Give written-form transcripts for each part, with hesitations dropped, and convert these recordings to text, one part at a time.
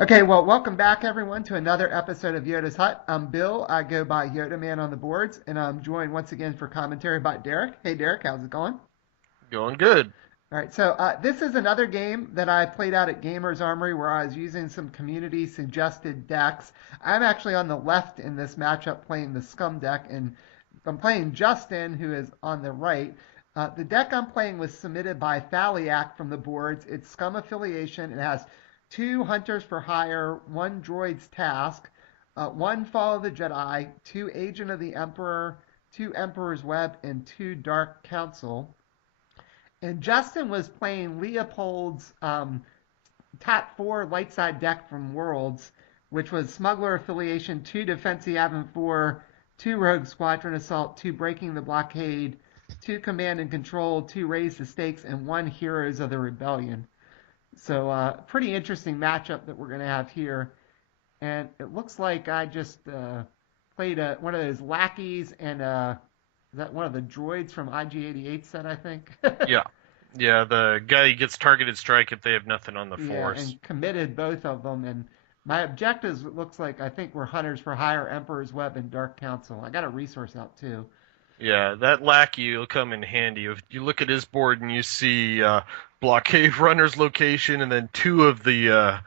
Okay, well, welcome back, everyone, to another episode of Yoda's Hut. I'm Bill. I go by Yoda Man on the boards, and I'm joined once again for commentary by Derek. Hey, Derek, how's it going? Going good. All right, so this is another game that I played out at Gamers Armory where I was using some community suggested decks. I'm actually on the left in this matchup playing the Scum deck, and I'm playing Justin, who is on the right. The deck I'm playing was submitted by Thaliac from the boards. It's Scum affiliation. It has two Hunters for Hire, one Droid's Task, one Follow the Jedi, two Agent of the Emperor, two Emperor's Web, and two Dark Council. And Justin was playing Leopold's top four light side deck from Worlds, which was Smuggler Affiliation, two Defensive Advent 4, two Rogue Squadron Assault, two Breaking the Blockade, two Command and Control, two Raise the Stakes, and one Heroes of the Rebellion. So, pretty interesting matchup that we're going to have here. And it looks like I just played one of those lackeys and is that one of the droids from IG-88 set, I think? Yeah. Yeah, the guy gets targeted strike if they have nothing on the Yeah, force. and committed both of them. And my objectives, it looks like, I think were Hunters for Hire, Emperor's Web, and Dark Council. I got a resource out too. Yeah, that lackey will come in handy. If you look at his board and you see blockade runner's location and then two of the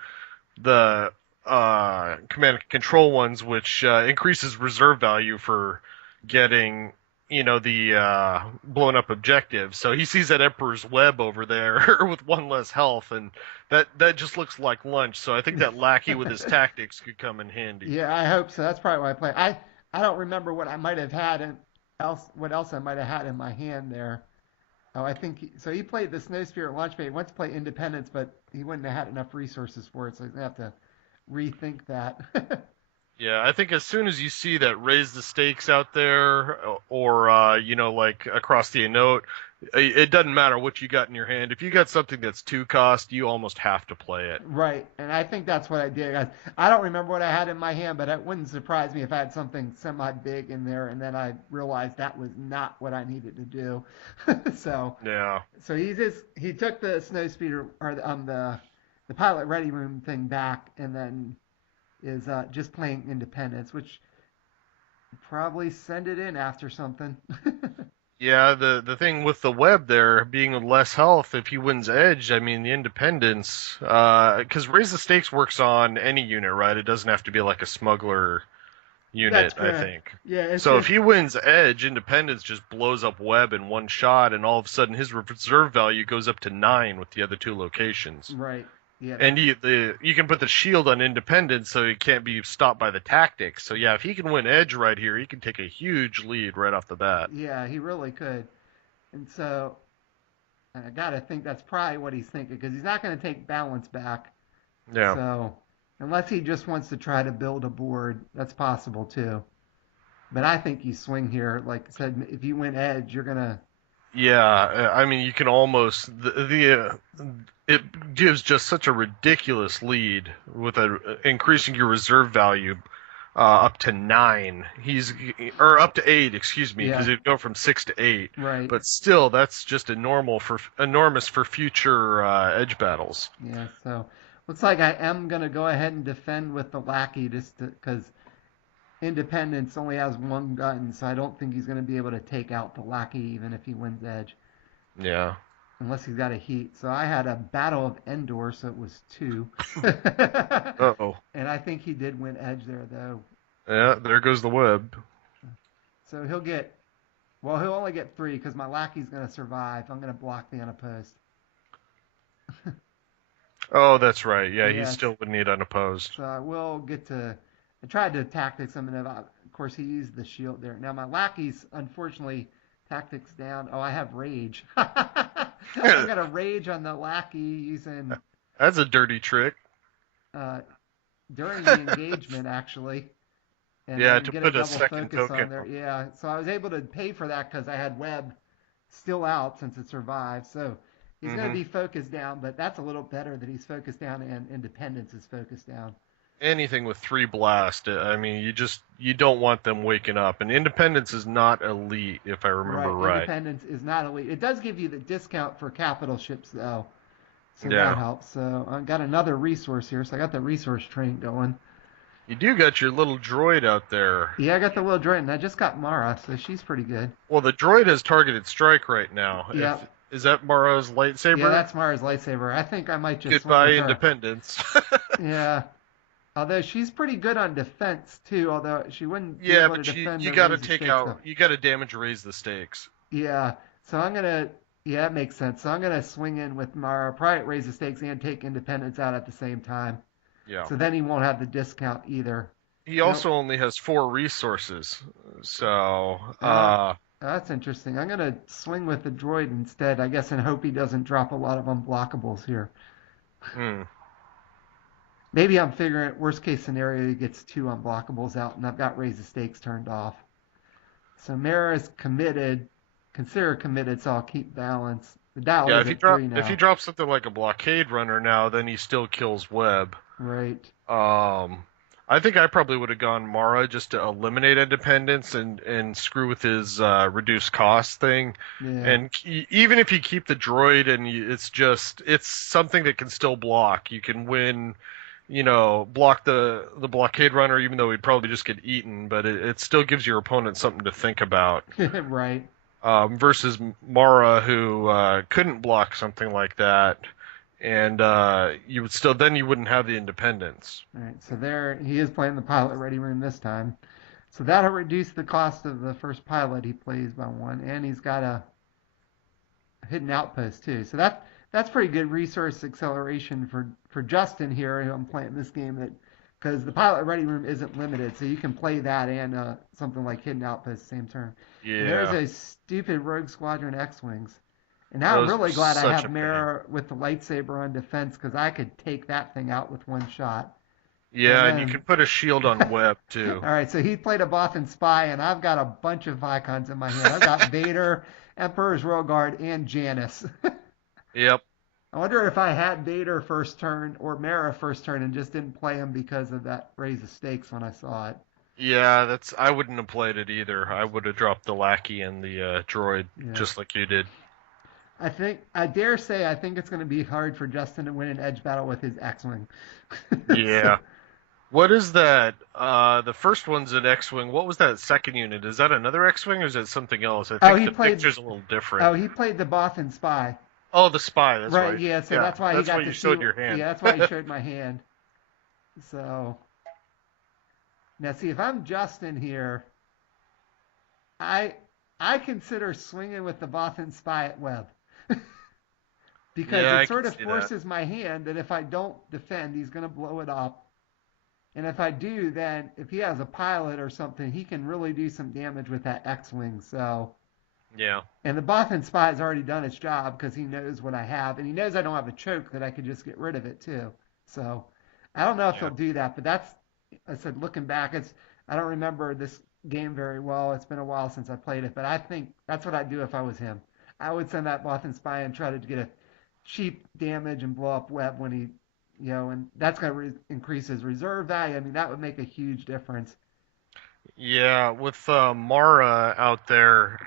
command and control ones, which increases reserve value for getting the blown up objectives. So he sees that Emperor's Web over there with one less health, and that just looks like lunch. So I think that lackey with his tactics could come in handy. Yeah, I hope so. That's probably why I play. I don't remember what I might have had and what else I might have had in my hand there. Oh, I think so. He played the Snow Spirit Launchpad. He wants to play Independence, but he wouldn't have had enough resources for it, so he's gonna have to rethink that. Yeah, I think as soon as you see that raise the stakes out there, or like across the note, it doesn't matter what you got in your hand. If you got something that's two cost, you almost have to play it. Right, and I think that's what I did, guys. I don't remember what I had in my hand, but it wouldn't surprise me if I had something semi big in there, and then I realized that was not what I needed to do. so, Yeah. so he took the snow speeder or the pilot ready room thing back, and then is just playing Independence, which probably send it in after something. Yeah, the thing with the web there being with less health, if he wins edge, I mean the independence, because raise the stakes works on any unit, right? It doesn't have to be like a smuggler That's unit, I correct. think. Yeah, it's So if just he wins edge, independence just blows up web in one shot, and all of a sudden his reserve value goes up to 9 with the other two locations. right. Yeah, And that's you can put the shield on independence so he can't be stopped by the tactics. So yeah, if he can win edge right here, he can take a huge lead right off the bat. yeah, he really could. And so I gotta think that's probably what he's thinking because he's not gonna take balance back. Yeah. So unless he just wants to try to build a board, that's possible too. But I think you swing here. Like I said, if you win edge, you're gonna. Yeah, I mean, you can almost it gives just such a ridiculous lead with increasing your reserve value up to 9. He's or up to 8, excuse me, because Yeah, it'd go from 6 to 8. right. But still, that's just enormous for future edge battles. Yeah. So looks like I am gonna go ahead and defend with the lackey just because Independence only has one gun, so I don't think he's gonna be able to take out the lackey even if he wins edge. Yeah. Unless he's got a heat. So I had a Battle of Endor, so it was two. Uh-oh. And I think he did win edge there, though. Yeah, there goes the web. So he'll only get three because my lackey's going to survive. I'm going to block the unopposed. Oh, that's right. Yeah, he Yes. still would need unopposed. So I will get to. I tried to tactics him, and of course he used the shield there. Now my lackey's unfortunately tactics down. Oh, I have rage. I'm gonna rage on the lackey using That's a dirty trick. uh, during the engagement actually, and Yeah, then to get a put a double second focus token on there. on. Yeah, so I was able to pay for that because I had web still out since it survived. So he's going to Hmm. be focused down, but that's a little better that he's focused down and Independence is focused down. Anything with 3 blast, I mean, you don't want them waking up. And Independence is not elite, if I remember Right, right. Independence is not elite. It does give you the discount for capital ships though. So that Yeah. helps. So I got another resource here. So I got the resource train going. You do got your little droid out there. Yeah, I got the little droid, and I just got Mara, so she's pretty good. Well, the droid has targeted strike right now. Yeah, If is that Mara's yeah, lightsaber? that's Mara's lightsaber. I think I might just swing Goodbye, with her. independence. Yeah, although she's pretty good on defense too. Although she wouldn't be Yeah, able to but defend you the got to raise the take stakes stuff. out, you got to damage raise the stakes. Yeah, so I'm gonna. Yeah, that makes sense. So I'm gonna swing in with Mara, probably raise the stakes and take independence out at the same time. Yeah. So then he won't have the discount either. He Nope. also only has 4 resources, so Uh, that's interesting. I'm gonna swing with the droid instead, I guess, and hope he doesn't drop a lot of unblockables here. hmm. Maybe I'm figuring worst case scenario he gets 2 unblockables out, and I've got raise the stakes turned off. So Mara is committed, consider committed, so I'll keep balance. The Dow Yeah, is at 3 if he now. drops something like a blockade runner now, then he still kills Webb. Right. Um, I think I probably would have gone Mara just to eliminate independence and screw with his reduced cost thing. Yeah. And even if you keep the droid and it's something that can still block. You can win, block the blockade runner, even though he'd probably just get eaten. But it still gives your opponent something to think about. Right. Versus Mara, who couldn't block something like that, and you wouldn't have the independence. All right. So there he is playing the pilot ready room this time. So that'll reduce the cost of the first pilot he plays by 1, and he's got a hidden outpost too. So that's pretty good resource acceleration for Justin here, who I'm playing this game, that because the pilot ready room isn't limited, so you can play that and something like hidden outpost same turn. And there's Yeah, a stupid Rogue Squadron X-wings. And now I'm those are really glad I such have a pain. Mara with the lightsaber on defense because I could take that thing out with 1 shot. And Yeah, and you then, can put a shield on Webb all too. right, so he played a Bothan spy, and I've got a bunch of icons in my hand. I've got Vader, Emperor's Royal Guard, and Janice. Yep. I wonder if I had Vader first turn or Mara first turn and just didn't play him because of that raise of stakes when I saw it. Yeah, I wouldn't have played it either. I would have dropped the lackey and the droid Yeah. just like you did. I dare say I think it's going to be hard for Justin to win an edge battle with his X-Wing. So, Yeah. What is that? The first one's an X-wing. What was that second unit? Is that another X-wing or is that something else? I oh, think he the played. picture's a little different. Oh, he played the Bothan spy. Oh, the spy. That's Right. right. Yeah. So Yeah, that's why he that's why got to you see. showed your hand. Yeah. That's why he showed my hand. So now, see if I'm Justin here, I I consider swinging with the Bothan spy at Webb. Because Yeah, it I can sort of see that. forces my hand that if I don't defend, he's going to blow it up. And if I do, then if he has a pilot or something, he can really do some damage with that X-wing. So, Yeah. and the Bothan spy has already done its job because he knows what I have, and he knows I don't have a choke that I could just get rid of it too. So, I don't know if he'll Yeah. do that, but that's, I said, looking back, I don't remember this game very well. It's been a while since I played it, but I think that's what I'd do if I was him. I would send that Bothan spy and try to get a cheap damage and blow up Webb when he, and that's going to increase his reserve value. I mean, that would make a huge difference. Yeah, with Mara out there,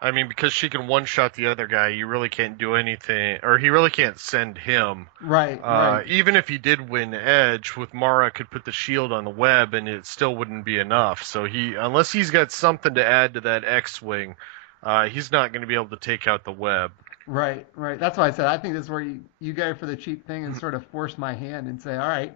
I mean, because she can one-shot the other guy, you really can't do anything, or he really can't send him. Right, right, Even if he did win Edge, with Mara could put the shield on the web, and it still wouldn't be enough. So unless he's got something to add to that X-wing, he's not going to be able to take out the web. right, right. That's why I said I think this is where you go for the cheap thing and sort of force my hand and say, all right,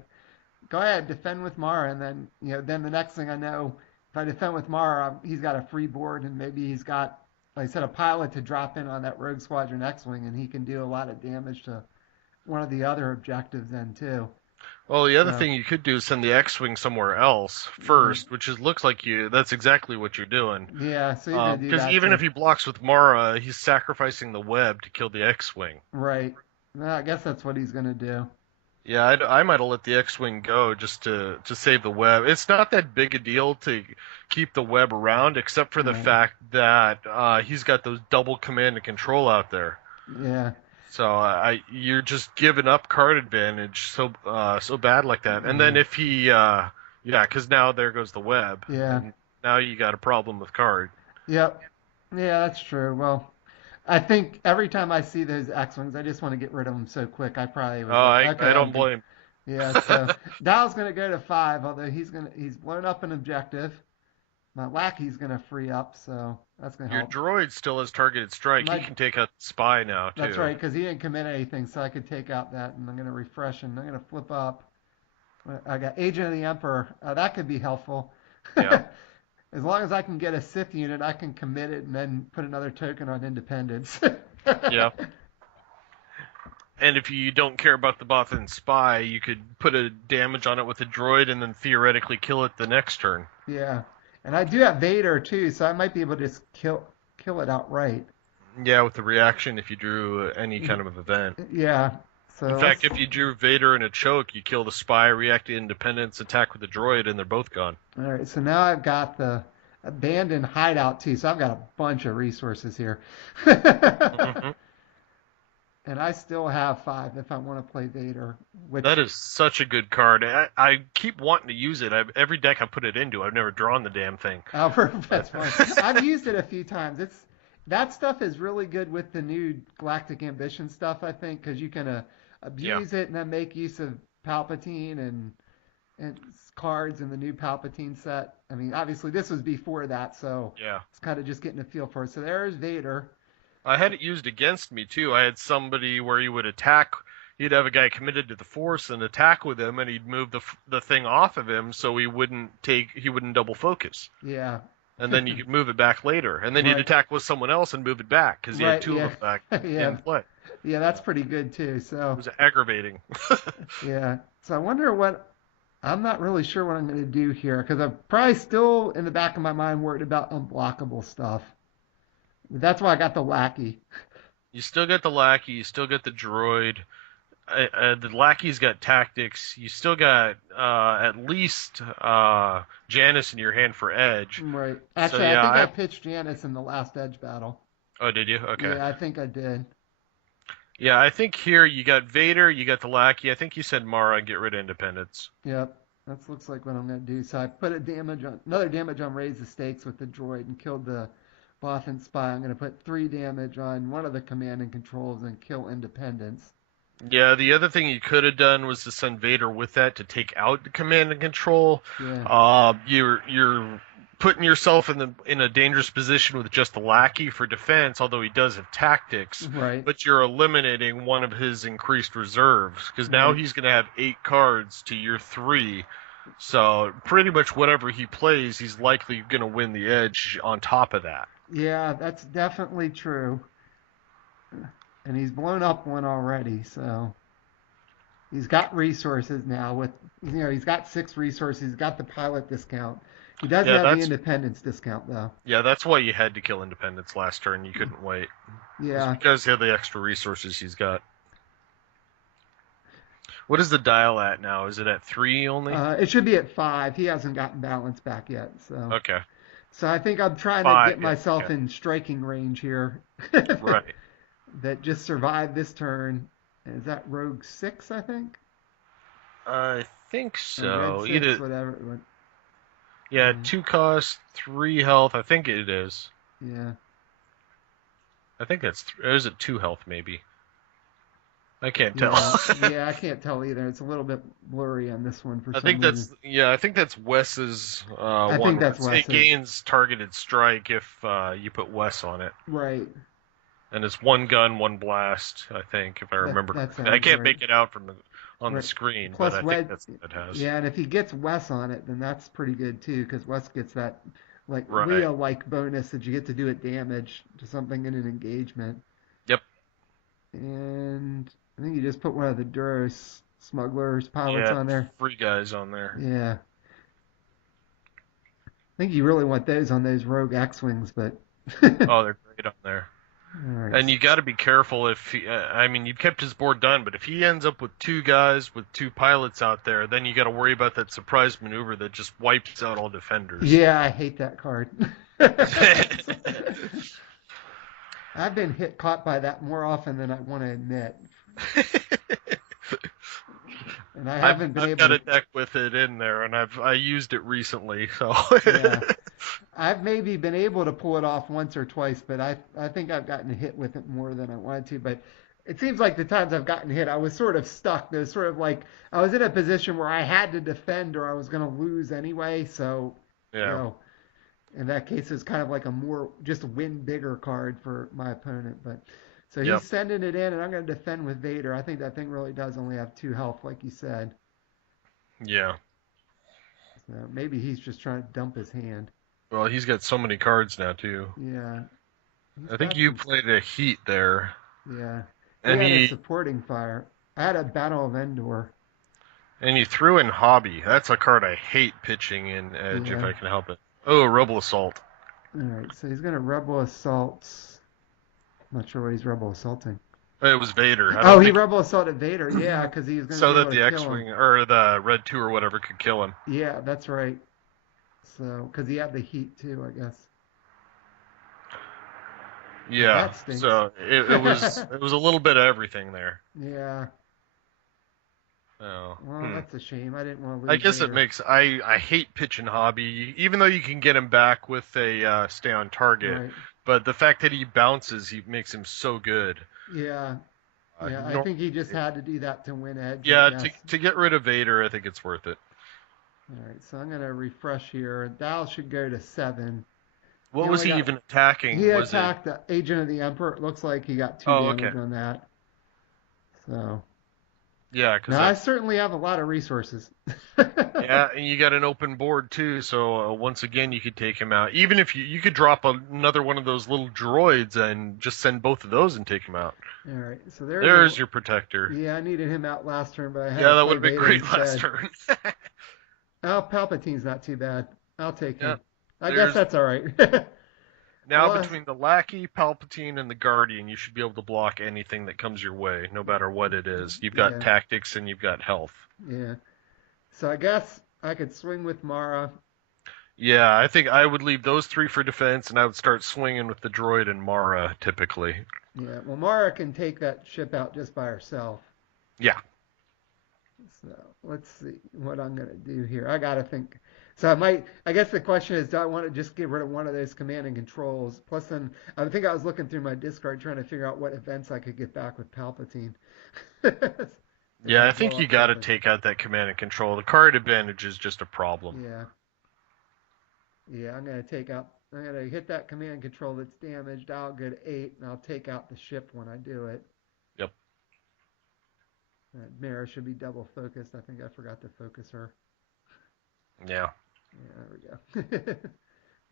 go ahead, defend with Mara, and then then the next thing I know, if I defend with Mara, he's got a free board, and maybe he's got, like I said, a pilot to drop in on that Rogue Squadron X-wing, and he can do a lot of damage to one of the other objectives then too. Well, the other So, thing you could do is send the X-wing somewhere else right, first, which looks like that's exactly what you're doing. yeah, so he's gonna do Because that even too. if he blocks with Mara, he's sacrificing the web to kill the X-wing. Right. Well, I guess that's what he's gonna do. Yeah, I might have let the X-wing go just to save the web. It's not that big a deal to keep the web around, except for the Right. fact that he's got those double command and control out there. Yeah. So you're just giving up card advantage so bad like that. And then Yeah. if he because now there goes the web, Yeah. and now you got a problem with card. Yep. Yeah, that's true. Well, I think every time I see those X-Wings, I just want to get rid of them so quick. I probably Oh, was like, I okay, I'm don't good. blame. Yeah, so Dial's gonna go to 5, although he's blown up an objective. My lackey's gonna free up, so that's gonna Your help. droid still has targeted strike. He My can take out the spy now That's too. right, because he didn't commit anything, so I could take out that, and I'm gonna refresh, and I'm gonna flip up. I got Agent of the Emperor. That could be helpful. Yeah, As long as I can get a Sith unit, I can commit it and then put another token on independence. yeah. And if you don't care about the Bothan spy, you could put a damage on it with a droid and then theoretically kill it the next turn. Yeah, and I do have Vader too, so I might be able to just kill it outright. Yeah, with the reaction if you drew any kind of event. Yeah. In So fact, if you drew Vader in a choke, you kill the spy, react to independence, attack with the droid, and they're both gone. all right. So now I've got the abandoned hideout too. So I've got a bunch of resources here. Hmm. And I still have 5 if I want to play Vader, That which is such a good card. I keep wanting to use it. Every deck I put it into, I've never drawn the damn thing. that's fine. I've used it a few times. That stuff is really good with the new Galactic Ambition stuff, I think, because you can Yeah, abuse it and then make use of Palpatine and cards in the new Palpatine set. I mean, obviously this was before that, so yeah. it's kind of just getting a feel for it. So there's Vader. I had it used against me too. I had somebody where he would attack. He'd have a guy committed to the Force and attack with him, and he'd move the thing off of him so he wouldn't double focus. Yeah. And then you could move it back later, and then you'd Right. attack with someone else and move it back because you had Right. two of Yeah. them back Yeah. in play. Yeah. That's pretty good too. It So was aggravating. yeah. So I wonder what. I'm not really sure what I'm going to do here because I'm probably still in the back of my mind worried about unblockable stuff. That's why I got the lackey. You still get the lackey, you still get the droid. The lackey's got tactics. You still got at least Janice in your hand for edge. Right. So Actually, I yeah, think I pitched Janice in the last Edge battle. oh, did you? Okay. Yeah, I think I did. Yeah, I think here you got Vader, you got the lackey. I think you said Mara and get rid of Independence. Yep. That looks like what I'm going to do. So I put another damage on Raise the Stakes with the droid and killed the Bothan spy. I'm going to put 3 damage on one of the command and controls and kill Independence. Yeah, the other thing you could have done was to send Vader with that to take out the command and control. Yeah. You're putting yourself in a dangerous position with just the lackey for defense, although he does have tactics. Right. But you're eliminating one of his increased reserves because now Right. he's going to have 8 cards to your 3. So pretty much whatever he plays, he's likely going to win the edge on top of that. Yeah, that's definitely true. And he's blown up one already, so he's got resources now he's got 6 resources, he's got the pilot discount. He doesn't Yeah, have the that's independence discount though. yeah, that's why you had to kill Independence last turn. You couldn't wait. It's Yeah. because of the extra resources he's got. What is the dial at now? Is it at 3 only? It should be at 5. He hasn't gotten balance back yet, so Okay. so I think I'm trying to 5, get yeah, myself okay. in striking range here. Right. That just survived this turn. Is that Rogue 6, I think? I think Or so. Red 6, Either whatever. yeah, 2 cost, 3 health. I think it is. Yeah. I think that's or is it 2 health maybe? I can't tell. Yeah, I can't tell either. It's a little bit blurry on this one for I some think reason. I think that's Wes's I one. think that's It Wes's. gains targeted strike if you put Wes on it. Right. And it's 1 gun, 1 blast, I think, if I remember that correctly. I sounds can't right. make it out from on the Right. screen, Plus but I Wes, think that's what it has. yeah, and if he gets Wes on it, then that's pretty good too, because Wes gets that like Right. Leo-like bonus that you get to do it damage to something in an engagement. Yep. And I think you just put one of the Duros smugglers pilots Yeah, on there. 3 guys on there. Yeah. I think you really want those on those Rogue X-Wings, but Oh, they're great on there. all right. And you got to be careful if he, I mean, you kept his board done, but if he ends up with 2 guys with 2 pilots out there, then you got to worry about that surprise maneuver that just wipes out all defenders. Yeah, I hate that card. I've been caught by that more often than I want to admit. And I I've haven't been I've able got to. a deck with it in there, and I used it recently. So Yeah, I've maybe been able to pull it off once or twice, but I think I've gotten hit with it more than I wanted to. But it seems like the times I've gotten hit, I was sort of stuck. It was sort of like I was in a position where I had to defend or I was going to lose anyway. So, you yeah, know, in that case, it's kind of like a more just win bigger card for my opponent. But so he's yep, sending it in, and I'm going to defend with Vader. I think that thing really does only have 2 health, like you said. yeah. So maybe he's just trying to dump his hand. Well, he's got so many cards now too. Yeah, he's I think got you some. played a Heat there, Yeah, he and had a he supporting fire. I had a Battle of Endor. and he threw in Hobby. That's a card I hate pitching in Edge if Yeah. I can help it. Oh, Rebel Assault. All right, so he's gonna Rebel Assault. Not sure what he's Rebel Assaulting. It was Vader. I Oh, don't he think Rebel Assaulted Vader. Yeah, because he was gonna so be that able to the kill him. X-wing or the Red Two or whatever could kill him. Yeah, that's right. So, because he had the heat too, I guess. Well, Yeah, that stinks. so it was a little bit of everything there. Yeah. Oh, Well, that's a shame. I didn't want to I lose guess it Vader. makes I hate pitching Hobby, even though you can get him back with a stay on target. Right. But the fact that he bounces, he makes him so good. Yeah. Yeah. I Nor think he just had to do that to win Edge, I Yeah, guess. to get rid of Vader, I think it's worth it. All right, so I'm gonna refresh here. Dial should go to 7. He What was only he got. even He attacking? Was it? attacked the Agent of the Emperor. It looks like he got 2 Oh, okay. damage on that. So Yeah, because now I certainly have a lot of resources. yeah, and you got an open board too. So once again, you could take him out. Even if you could drop another one of those little droids and just send both of those and take him out. All right, so there's There's your protector. yeah. I needed him out last turn, but I had Yeah, to that play would have been Vader great last instead. turn. Oh, Palpatine's not too bad. I'll take Yeah, him. I guess there's that's all right. now well, between the Lackey, Palpatine, and the Guardian, you should be able to block anything that comes your way, no matter what it is. You've got yeah, tactics and you've got health. yeah. So I guess I could swing with Mara. Yeah, I think I would leave those three for defense, and I would start swinging with the droid and Mara typically. Yeah, well, Mara can take that ship out just by herself. Yeah. So let's see what I'm gonna do here. I gotta think. So I might. I guess the question is, do I want to just get rid of one of those command and controls? Plus, then I think I was looking through my discard trying to figure out what events I could get back with Palpatine. If Yeah, I I blow think you up got to something. take out that command and control. The card advantage is just a problem. Yeah, yeah. I'm gonna take out. I'm gonna hit that command and control that's damaged. I'll go to 8, and I'll take out the ship when I do it. Yep. Mara should be double focused. I think I forgot to focus her. Yeah. Yeah, there we go.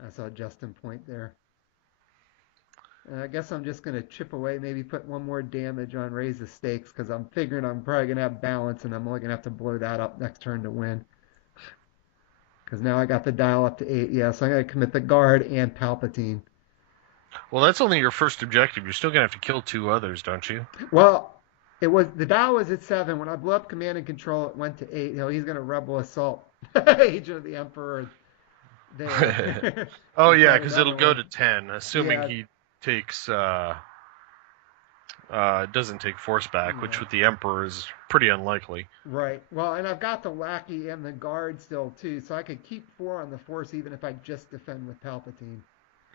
I saw Justin point there. And I guess I'm just going to chip away, maybe put one more damage on raise the stakes because I'm figuring I'm probably going to have balance and I'm only going to have to blow that up next turn to win. Because now I got the dial up to 8. Yeah, so I'm going to commit the guard and Palpatine. Well, that's only your first objective. You're still gonna have to kill two others, don't you? Well, it was the dial was at 7. When I blew up command and control, it went to 8. You know, he's going to rebel assault Agent of the Emperor there. Oh He's yeah, got because another it'll go one. to 10, assuming Yeah, he takes doesn't take force back, which yeah. with the Emperor is pretty unlikely. Right. Well, and I've got the lackey and the guard still too, so I could keep 4 on the force even if I just defend with Palpatine.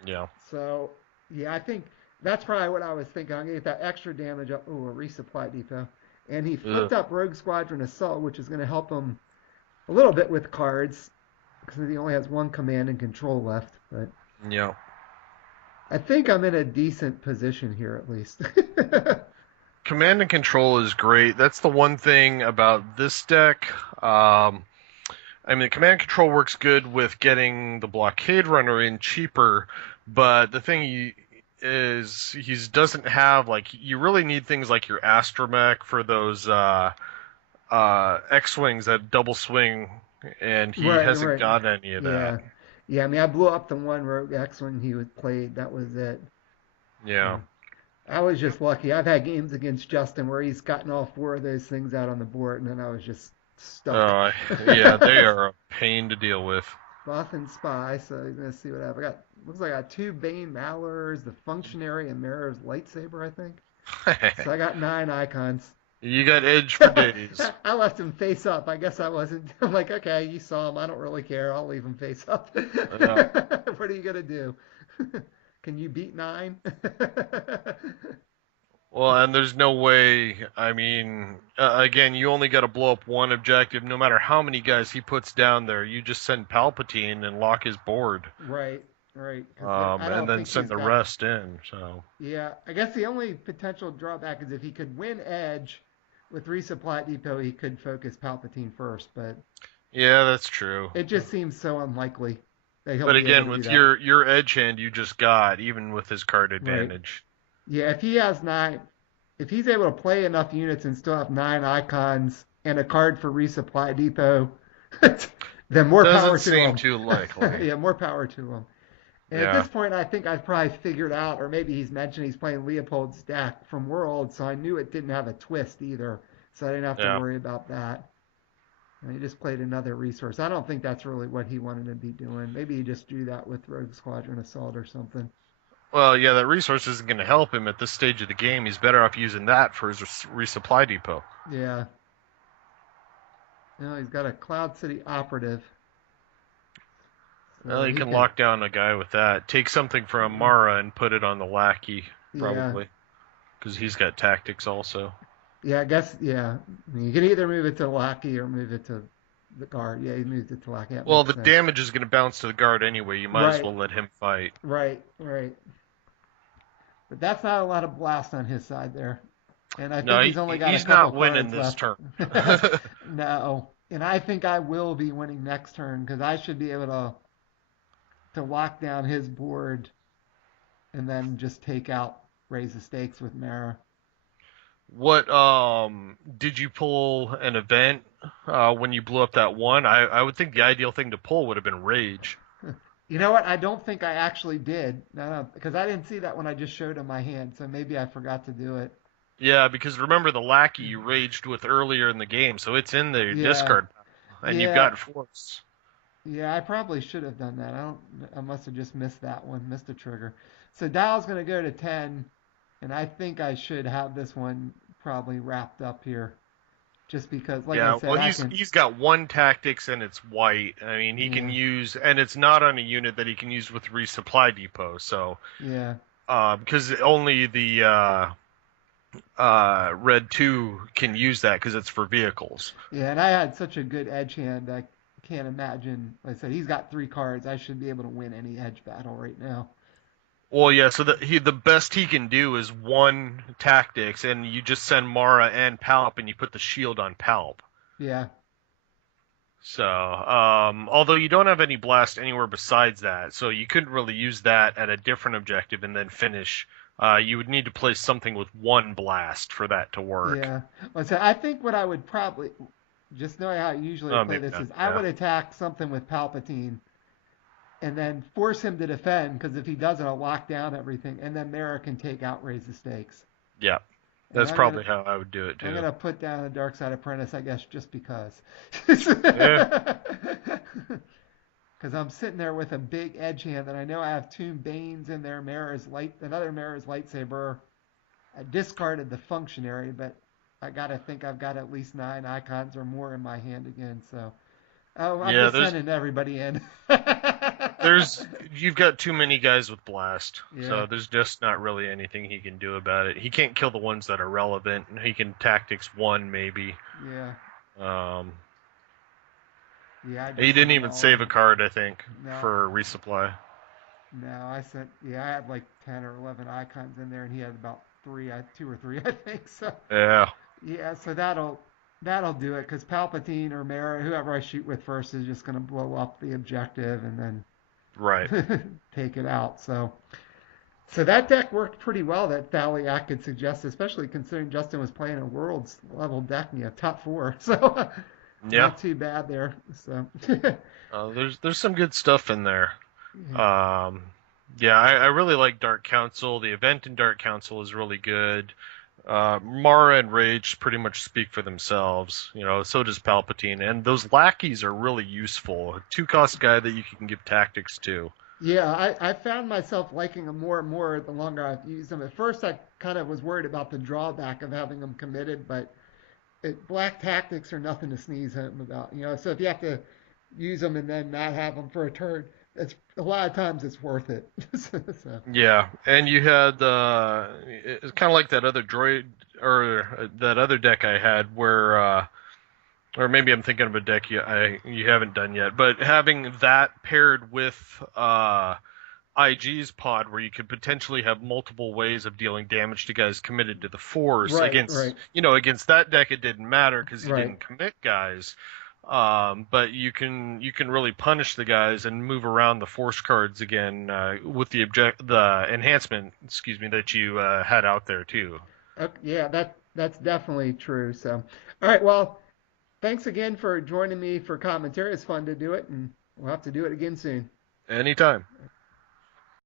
Yeah. So yeah, I think that's probably what I was thinking. I'm gonna get that extra damage up. Oh, a resupply depot. And he Ugh. flipped up Rogue Squadron Assault, which is going to help him a little bit with cards because he only has one command and control left. But Yeah. I think I'm in a decent position here at least. Command and control is great. That's the one thing about this deck. I mean, command and control works good with getting the blockade runner in cheaper, but the thing is he doesn't have like you really need things like your astromech for those X-wings that double swing, and he Right, hasn't right. got any of that. Yeah. Yeah, I mean, I blew up the one Rogue X when he was played. That was it. Yeah. So I was just lucky. I've had games against Justin where he's gotten all 4 of those things out on the board, and then I was just stuck. Yeah, they are a pain to deal with. Buff and Spy, so he's gonna see what I have. I got looks like I got 2 Bane Malors, the Functionary, and Mirror's lightsaber, I think. So I got 9 icons. You got edge for days. I left him face up. I guess I wasn't. I'm like, okay, you saw him. I don't really care. I'll leave him face up. Yeah. What are you gonna do? Can you beat 9? Well, and there's no way. I mean, again, you only got to blow up one objective. No matter how many guys he puts down there, you just send Palpatine and lock his board, Right, right. Because I and don't then think send he's the got. rest in. So Yeah, I guess the only potential drawback is if he could win Edge with Resupply Depot, he could focus Palpatine first, but yeah, that's true. it just seems so unlikely that he'll But be able again, to do with that. your edge hand you just got, even with his card Right. advantage. Yeah, if he has 9, if he's able to play enough units and still have 9 icons and a card for Resupply Depot, then more Doesn't power to seem him. too likely. Yeah, more power to him. And at Yeah, this point, I think I've probably figured out, or maybe he's mentioned he's playing Leopold's deck from World, so I knew it didn't have a twist either, so I didn't have to yeah. worry about that. And he just played another resource. I don't think that's really what he wanted to be doing. Maybe he just drew that with Rogue Squadron Assault or something. Well, yeah, that resource isn't going to help him at this stage of the game. He's better off using that for his resupply depot. Yeah. No, he's got a Cloud City operative. Well, So he he can could, lock down a guy with that. Take something from Mara and put it on the lackey, yeah. probably, because he's got tactics also. Yeah, I guess, yeah. I mean, you can either move it to Lackey or move it to the guard. Yeah, he moved it to Lackey. That Well, makes the sense. damage is going to bounce to the guard anyway. You might as Right, well let him fight. right, right. But that's not a lot of blast on his side there. And I No, think he's only got a he's couple not winning cards this left. turn. No. And I think I will be winning next turn because I should be able to lock down his board and then just take out raise the stakes with Mara. What did you pull an event when you blew up that one? I would think the ideal thing to pull would have been rage. You know what? I don't think I actually did. No, because I didn't see that when I just showed him my hand. So maybe I forgot to do it. Yeah, because remember the lackey you raged with earlier in the game, so it's in the Yeah, discard pile, and you've yeah, got force. yeah. I probably should have done that. I don't. I must have just missed that one. Missed a trigger. So dial's gonna go to 10, and I think I should have this one probably wrapped up here, just because, like I Yeah, said, well I he's can. he's got one tactics and it's white. I mean he can Yeah, use and it's not on a unit that he can use with resupply depot. So yeah, because only the red 2 can use that because it's for vehicles. yeah. And I had such a good edge hand. I can't imagine. Like I said, he's got 3 cards. I should be able to win any edge battle right now. Well, yeah, so the best he can do is one tactics, and you just send Mara and Palp, and you put the shield on Palp. Yeah, So, although you don't have any blast anywhere besides that, so you couldn't really use that at a different objective and then finish. You would need to place something with one blast for that to work. yeah. Well, so I think what I would probably just knowing how I usually Oh, play maybe this not. is I Yeah, would attack something with Palpatine and then force him to defend because if he doesn't, I'll lock down everything, and then Mara can take out raise the stakes. yeah, And that's probably how I would do it I'm too. gonna put down a Dark Side Apprentice, I guess, just because. Yeah, Because I'm sitting there with a big edge hand, and I know I have 2 Banes in there. Another Mara's lightsaber. I discarded the functionary, but I gotta think I've got at least 9 icons or more in my hand again. So, oh, I'm yeah. just There's sending everybody in. There's you've got too many guys with blast, Yeah, so there's just not really anything he can do about it. He can't kill the ones that are relevant, and he can tactics one maybe. yeah, Um, yeah. I he just didn't sent them even all save a in. card, I think, No, for resupply. no, I sent. Yeah, I had like 10 or 11 icons in there, and he had about 2 or 3, I think. So, Yeah, yeah, so that'll do it because Palpatine or Mara, whoever I shoot with first, is just gonna blow up the objective and right. then take it out. So that deck worked pretty well. That Thaliak could suggest, especially considering Justin was playing a Worlds level deck, top 4. So Yeah, not too bad there. So there's some good stuff in there. yeah, Um, yeah, I really like Dark Council. The event in Dark Council is really good. Mara and Rage pretty much speak for themselves. So does Palpatine, and those lackeys are really useful. A 2-cost guy that you can give tactics to. yeah, I found myself liking them more and more the longer I've used them. At first, I kind of was worried about the drawback of having them committed, but black tactics are nothing to sneeze at about. So if you have to use them and then not have them for a turn, it's a lot of times it's worth it. So, Yeah, and you had it's kind of like that other droid or that other deck I had where or maybe I'm thinking of a deck you haven't done yet, but having that paired with IG's pod where you could potentially have multiple ways of dealing damage to guys committed to the force right, against right, against that deck it didn't matter because you right. didn't commit guys. But you can really punish the guys and move around the force cards again with the enhancement, excuse me, that you had out there too. Okay, yeah, that's definitely true. So, all right, well, thanks again for joining me for commentary. It's fun to do it, and we'll have to do it again soon. Anytime.